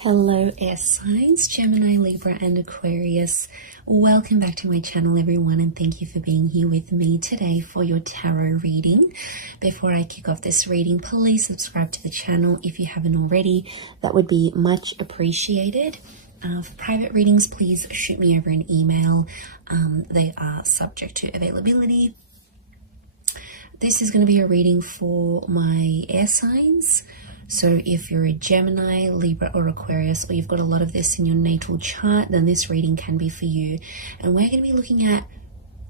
Hello air signs, Gemini, Libra and Aquarius. Welcome back to my channel everyone, and thank you for being here with me today for your tarot reading. Before I kick off this reading, please subscribe to the channel if you haven't already. That would be much appreciated. For private readings, please shoot me over an email. They are subject to availability. This is going to be a reading for my air signs. So if you're a Gemini, Libra or Aquarius, or you've got a lot of this in your natal chart, then this reading can be for you. And we're going to be looking at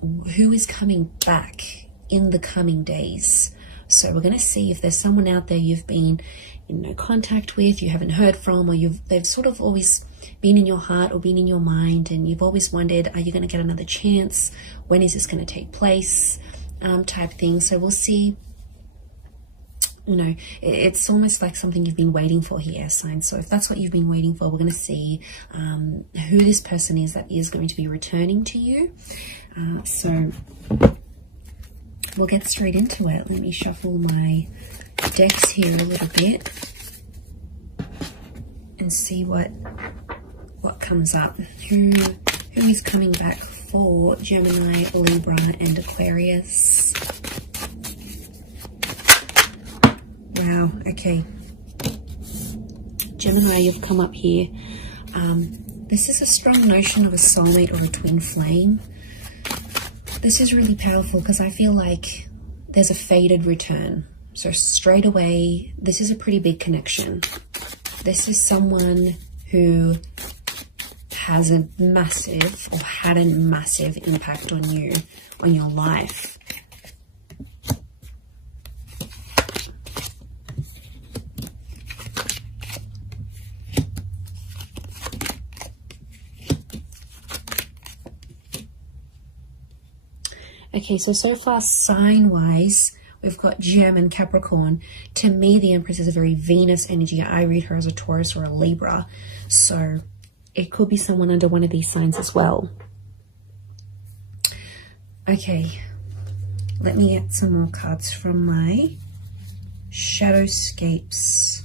who is coming back in the coming days. So we're going to see if there's someone out there you've been in no contact with, you haven't heard from, or they've sort of always been in your heart or been in your mind, and you've always wondered, are you going to get another chance? When is this going to take place? Type thing. So we'll see. You know, it's almost like something you've been waiting for here, signs. So if that's what you've been waiting for, we're going to see who this person is that is going to be returning to you. So we'll get straight into it. Let me shuffle my decks here a little bit and see what comes up. Who is coming back for Gemini, Libra and Aquarius? Wow, okay. Gemini, you've come up here. This is a strong notion of a soulmate or a twin flame. This is really powerful because I feel like there's a fated return. So straight away, this is a pretty big connection. This is someone who has a massive or had a massive impact on you, on your life. Okay, so far sign-wise, we've got Gem and Capricorn. To me, the Empress is a very Venus energy. I read her as a Taurus or a Libra. So it could be someone under one of these signs as well. Okay, let me get some more cards from my Shadowscapes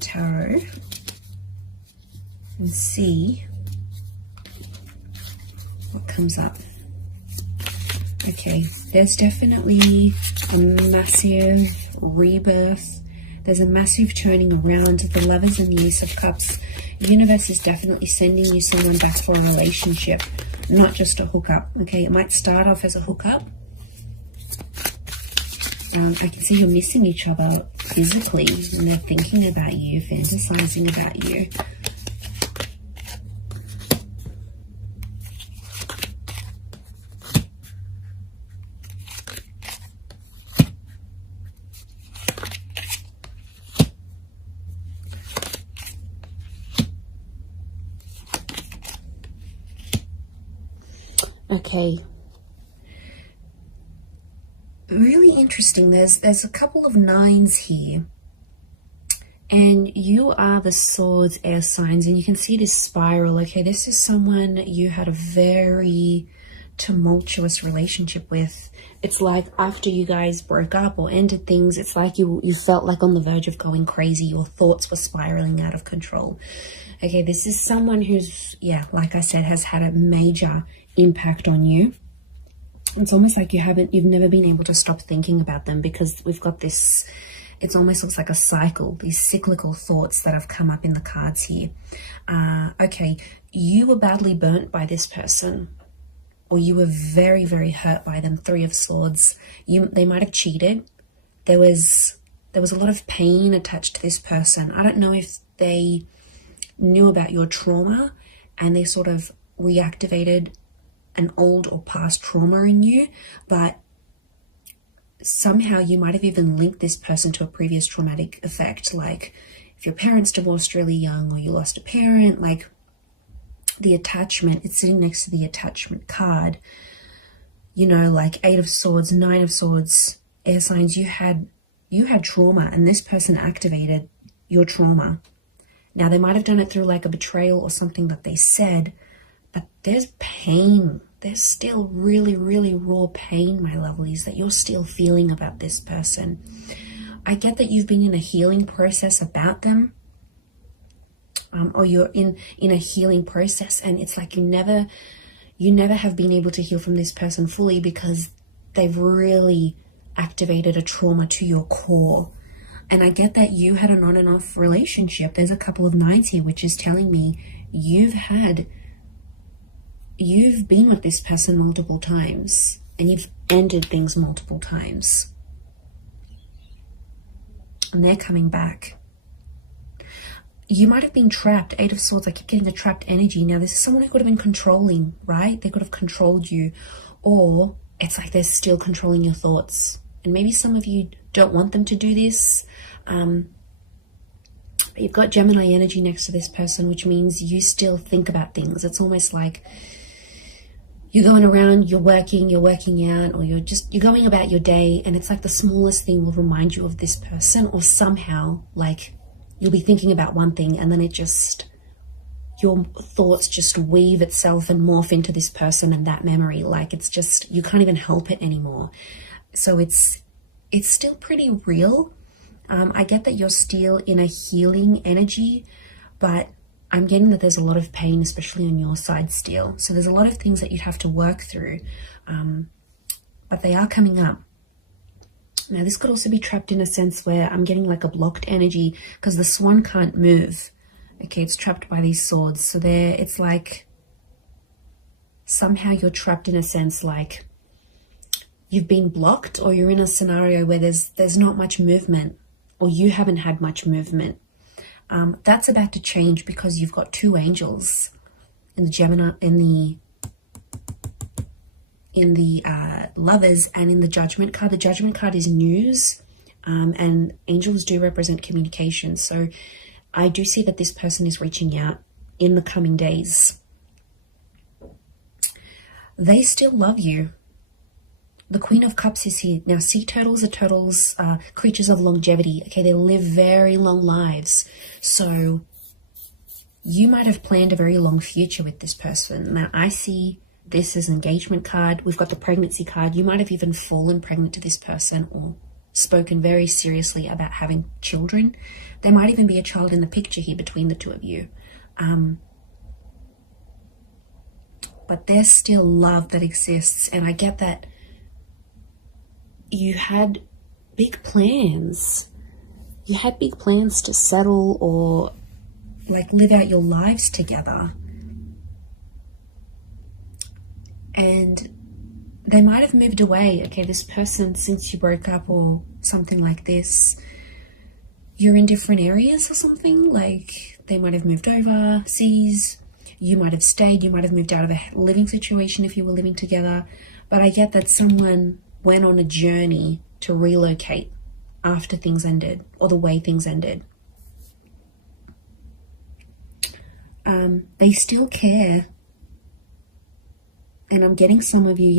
Tarot and see what comes up. Okay, there's definitely a massive rebirth. There's a massive turning around. The Lovers and the Ace of Cups. The universe is definitely sending you someone back for a relationship, not just a hookup. Okay, it might start off as a hookup. I can see you're missing each other physically, and they're thinking about you, fantasizing about you. Okay, really interesting. There's a couple of nines here, and you are the Swords air signs, and you can see this spiral. Okay, this is someone you had a very tumultuous relationship with. It's like after you guys broke up or ended things, it's like you felt like on the verge of going crazy. Your thoughts were spiraling out of control. Okay, this is someone who's, yeah, like I said, has had a major impact on you. It's almost like you've never been able to stop thinking about them, because we've got this, it almost looks like a cycle, these cyclical thoughts that have come up in the cards here. Okay, you were badly burnt by this person, or you were very, very hurt by them. Three of Swords. They might have cheated. There was a lot of pain attached to this person. I don't know if they knew about your trauma and they sort of reactivated an old or past trauma in you, but somehow you might have even linked this person to a previous traumatic effect. Like if your parents divorced really young, or you lost a parent, like the attachment, it's sitting next to the attachment card. You know, like Eight of Swords, Nine of Swords, air signs, you had trauma, and this person activated your trauma. Now, they might have done it through like a betrayal or something that they said, but there's pain. There's still really, really raw pain, my lovelies, that you're still feeling about this person. I get that you've been in a healing process about them, or you're in a healing process, and it's like you never have been able to heal from this person fully because they've really activated a trauma to your core. And I get that you had an on and off relationship. There's a couple of nines here, which is telling me you've been with this person multiple times, and you've ended things multiple times. And they're coming back. You might have been trapped. Eight of Swords, I keep getting the trapped energy. Now, this is someone who could have been controlling, right? They could have controlled you. Or it's like they're still controlling your thoughts. And maybe some of you don't want them to do this. You've got Gemini energy next to this person, which means you still think about things. It's almost like you're going around, you're working out, or you're going about your day, and it's like the smallest thing will remind you of this person, or somehow, like, you'll be thinking about one thing and then your thoughts just weave itself and morph into this person and that memory. Like, it's just, you can't even help it anymore. So it's still pretty real. I get that you're still in a healing energy, but I'm getting that there's a lot of pain, especially on your side still. So there's a lot of things that you'd have to work through, but they are coming up. Now, this could also be trapped in a sense where I'm getting like a blocked energy because the swan can't move. Okay, it's trapped by these swords. So it's like somehow you're trapped in a sense like you've been blocked, or you're in a scenario where there's not much movement, or you haven't had much movement. That's about to change because you've got two angels in the Gemini, in the Lovers, and in the Judgment card. The Judgment card is news, and angels do represent communication. So I do see that this person is reaching out in the coming days. They still love you. The Queen of Cups is here. Now, sea turtles are creatures of longevity. Okay, they live very long lives. So you might have planned a very long future with this person. Now, I see this as an engagement card. We've got the pregnancy card. You might have even fallen pregnant to this person or spoken very seriously about having children. There might even be a child in the picture here between the two of you. But there's still love that exists. And I get that you had big plans. You had big plans to settle or like live out your lives together. And they might have moved away. Okay, this person, since you broke up or something like this, you're in different areas or something. Like they might have moved overseas. You might have stayed. You might have moved out of a living situation if you were living together. But I get that someone went on a journey to relocate after things ended, or the way things ended. They still care. And I'm getting some of you,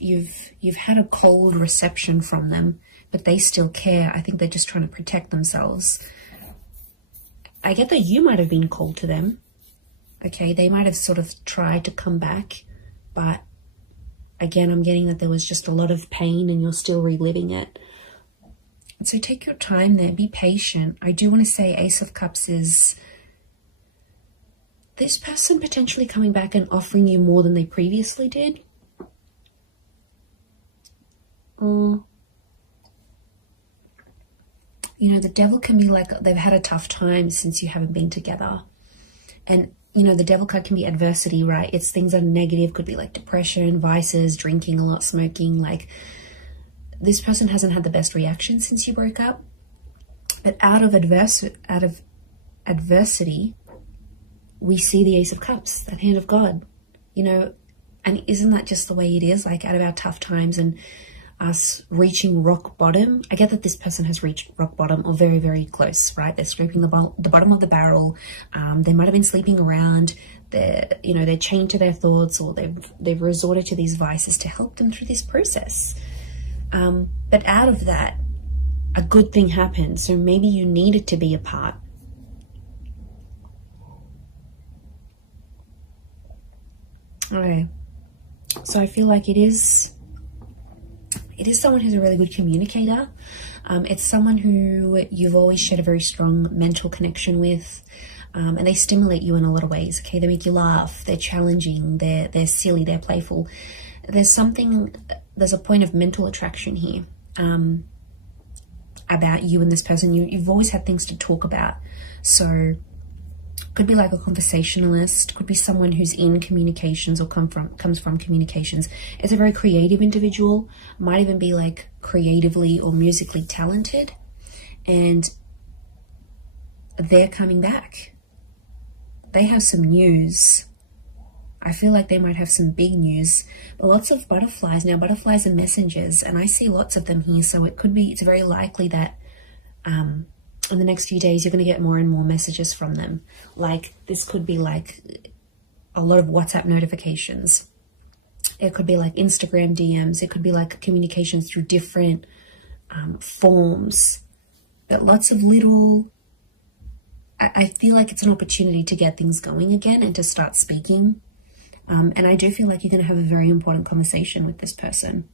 you've had a cold reception from them, but they still care. I think they're just trying to protect themselves. I get that you might have been cold to them. Okay, they might have sort of tried to come back, but again, I'm getting that there was just a lot of pain and you're still reliving it. And so take your time there, be patient. I do want to say Ace of Cups is this person potentially coming back and offering you more than they previously did. The devil can be like they've had a tough time since you haven't been together. And the devil card can be adversity, right? It's things that are negative, could be like depression, vices, drinking a lot, smoking. Like this person hasn't had the best reaction since you broke up. But out of adversity, we see the Ace of Cups, that hand of God, and isn't that just the way it is? Like out of our tough times and us reaching rock bottom. I get that this person has reached rock bottom or very, very close, right? They're scraping the bottom of the barrel. They might have been sleeping around. They're chained to their thoughts, or they've resorted to these vices to help them through this process. But out of that, a good thing happened. So maybe you needed to be apart. Okay. So I feel like it is it is someone who's a really good communicator. It's someone who you've always shared a very strong mental connection with, and they stimulate you in a lot of ways. Okay, they make you laugh, they're challenging, they're silly, they're playful. There's a point of mental attraction here about you and this person. You've always had things to talk about. So could be like a conversationalist, could be someone who's in communications or comes from communications. It's a very creative individual, might even be like creatively or musically talented, and they're coming back. They have some news. I feel like they might have some big news, but lots of butterflies. Now, butterflies are messengers, and I see lots of them here, so it's very likely that in the next few days, you're going to get more and more messages from them. Like, this could be like a lot of WhatsApp notifications. It could be like Instagram DMs. It could be like communications through different forms. But lots of little... I feel like it's an opportunity to get things going again and to start speaking. And I do feel like you're going to have a very important conversation with this person.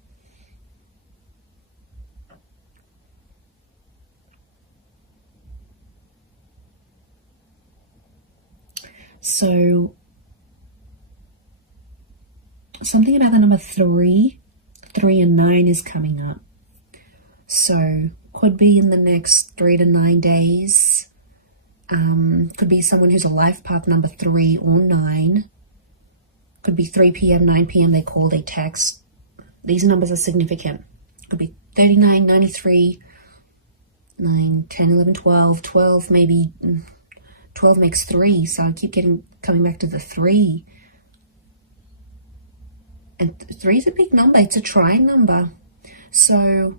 So something about the number 3 and 9 is coming up. So could be in the next 3 to 9 days. Could be someone who's a life path number 3 or 9. Could be 3 p.m., 9 p.m. They call, they text. These numbers are significant. Could be 39, 93, 9, 10, 11, 12, 12 maybe... 12 makes 3, so I keep coming back to the 3. And 3 is a big number. It's a trying number. So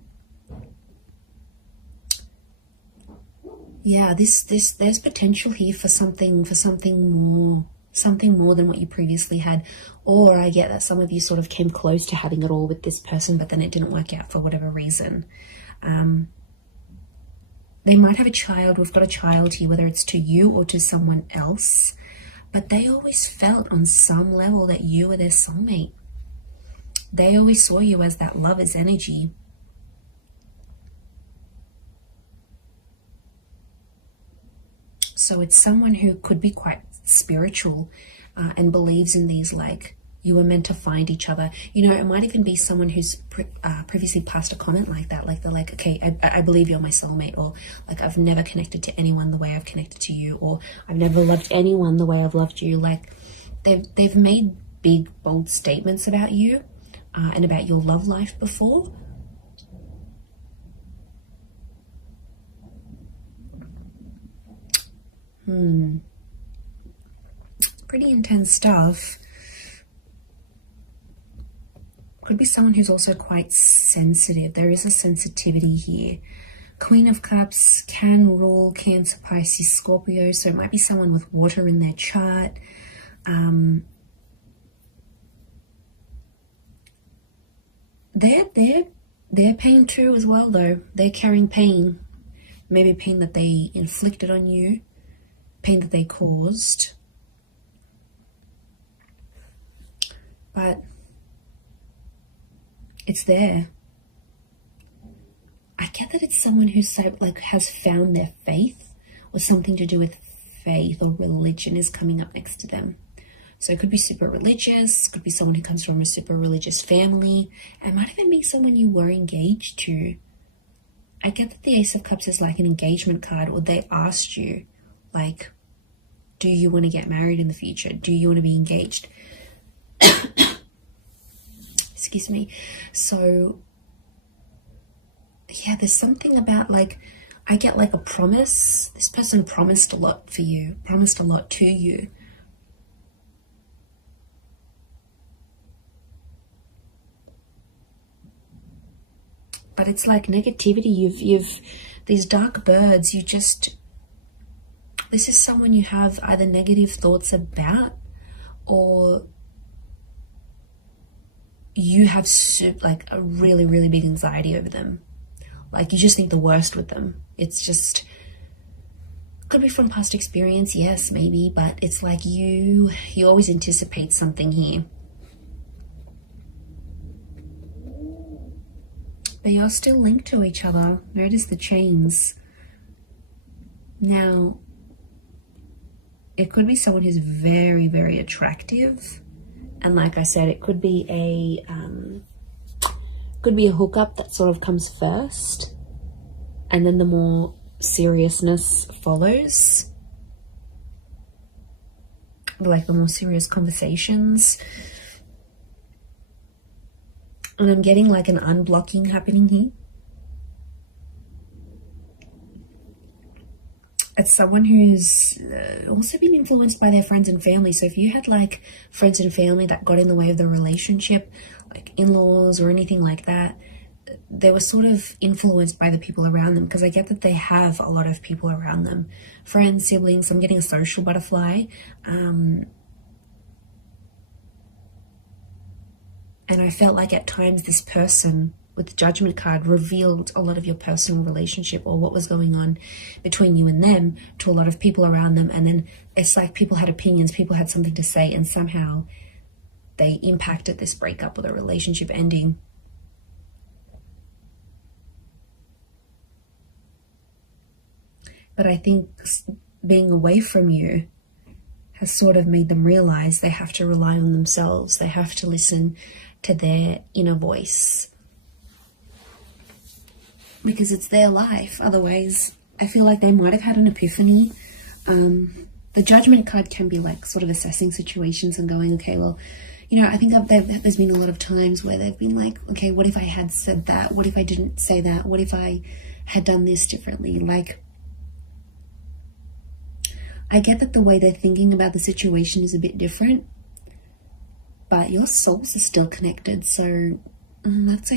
yeah, there's potential here for something more than what you previously had. Or I get that some of you sort of came close to having it all with this person, but then it didn't work out for whatever reason. They might have a child. We've got a child here, whether it's to you or to someone else. But they always felt on some level that you were their soulmate. They always saw you as that lover's energy. So it's someone who could be quite spiritual and believes in these, like, you were meant to find each other. You know, it might even be someone who's previously passed a comment like that. Like, they're like, okay, I believe you're my soulmate. Or like, I've never connected to anyone the way I've connected to you. Or I've never loved anyone the way I've loved you. Like, they've made big, bold statements about you and about your love life before. Pretty intense stuff. Could be someone who's also quite sensitive. There is a sensitivity here. Queen of Cups can rule Cancer, Pisces, Scorpio. So it might be someone with water in their chart. They're pain too as well, though. They're carrying pain. Maybe pain that they inflicted on you. Pain that they caused. But it's there. I get that it's someone who's has found their faith, or something to do with faith or religion is coming up next to them. So it could be super religious, could be someone who comes from a super religious family. It might even be someone you were engaged to. I get that the Ace of Cups is like an engagement card, or they asked you, like, do you want to get married in the future? Do you want to be engaged? Excuse me. So yeah, there's something about, like, I get like a promise. This person promised a lot for you, promised a lot to you. But it's like negativity. You've these dark birds. this is someone you have either negative thoughts about, or you have like a really, really big anxiety over them. Like, you just think the worst with them. It's just, could be from past experience, yes, maybe, but it's like you always anticipate something here. But you're still linked to each other. Notice the chains. Now, it could be someone who's very, very attractive. And like I said, it could be a hookup that sort of comes first. And then the more seriousness follows. Like the more serious conversations. And I'm getting like an unblocking happening here. It's someone who's also been influenced by their friends and family. So if you had like friends and family that got in the way of the relationship, like in-laws or anything like that, they were sort of influenced by the people around them, because I get that they have a lot of people around them. Friends, siblings, I'm getting a social butterfly. And I felt like at times this person with the Judgment card revealed a lot of your personal relationship or what was going on between you and them to a lot of people around them. And then it's like people had opinions, people had something to say, and somehow they impacted this breakup or the relationship ending. But I think being away from you has sort of made them realize they have to rely on themselves. They have to listen to their inner voice, because it's their life. Otherwise, I feel like they might have had an epiphany. The Judgment card can be like sort of assessing situations and going, okay, well, you know, I think there's been a lot of times where they've been like, okay, what if I had said that? What if I didn't say that? What if I had done this differently? Like, I get that the way they're thinking about the situation is a bit different, but your souls are still connected. So that's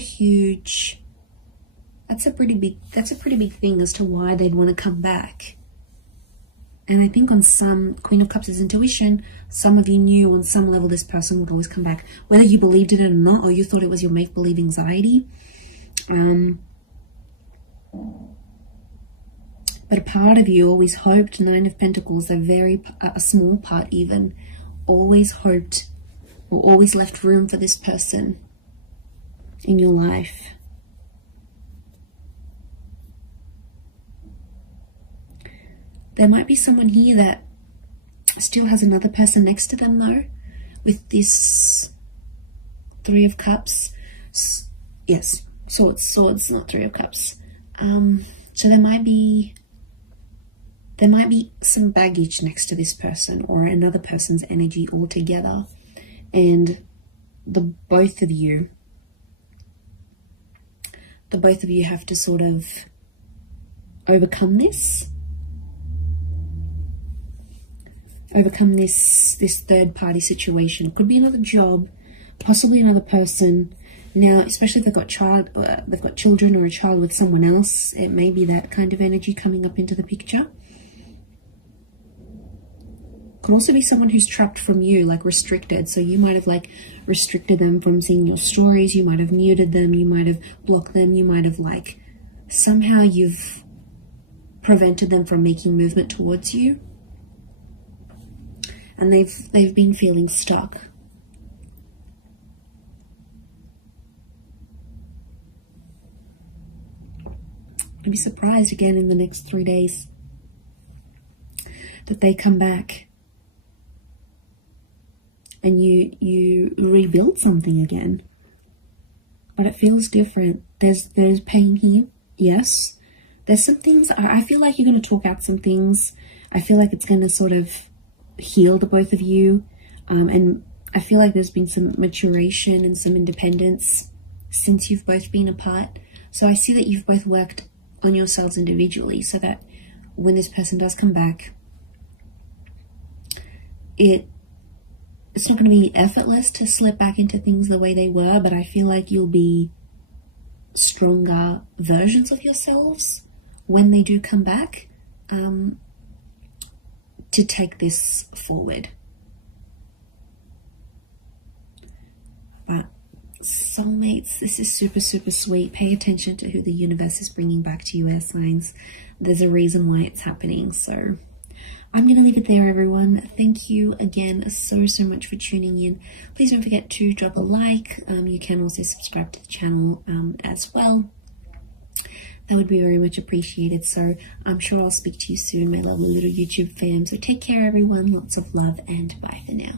a pretty big thing as to why they'd want to come back. And I think on some, Queen of Cups is intuition. Some of you knew on some level this person would always come back, whether you believed it or not, or you thought it was your make-believe anxiety. But a part of you always hoped, 9 of Pentacles, a small part even, always hoped or always left room for this person in your life. There might be someone here that still has another person next to them though, with this 3 of Cups. Yes, swords, not 3 of Cups. So there might be some baggage next to this person or another person's energy altogether. And the both of you have to sort of overcome this third party situation. It could be another job, possibly another person. Now, especially if they've got children or a child with someone else, it may be that kind of energy coming up into the picture. Could also be someone who's trapped from you, like restricted. So you might have like restricted them from seeing your stories. You might have muted them. You might have blocked them. You might have like somehow you've prevented them from making movement towards you. And they've been feeling stuck. I'd be surprised again in the next 3 days that they come back and you rebuild something again. But it feels different. There's pain here, yes. There's some things, I feel like you're going to talk out some things. I feel like it's going to sort of heal the both of you. And I feel like there's been some maturation and some independence since you've both been apart. So I see that you've both worked on yourselves individually so that when this person does come back, it's not going to be effortless to slip back into things the way they were, but I feel like you'll be stronger versions of yourselves when they do come back, to take this forward. But soulmates, this is super, super sweet. Pay attention to who the universe is bringing back to you, air signs. There's a reason why it's happening. So I'm going to leave it there, everyone. Thank you again so much for tuning in. Please don't forget to drop a like. You can also subscribe to the channel as well. that would be very much appreciated. So I'm sure I'll speak to you soon, my lovely little YouTube fam. So take care, everyone. Lots of love, and bye for now.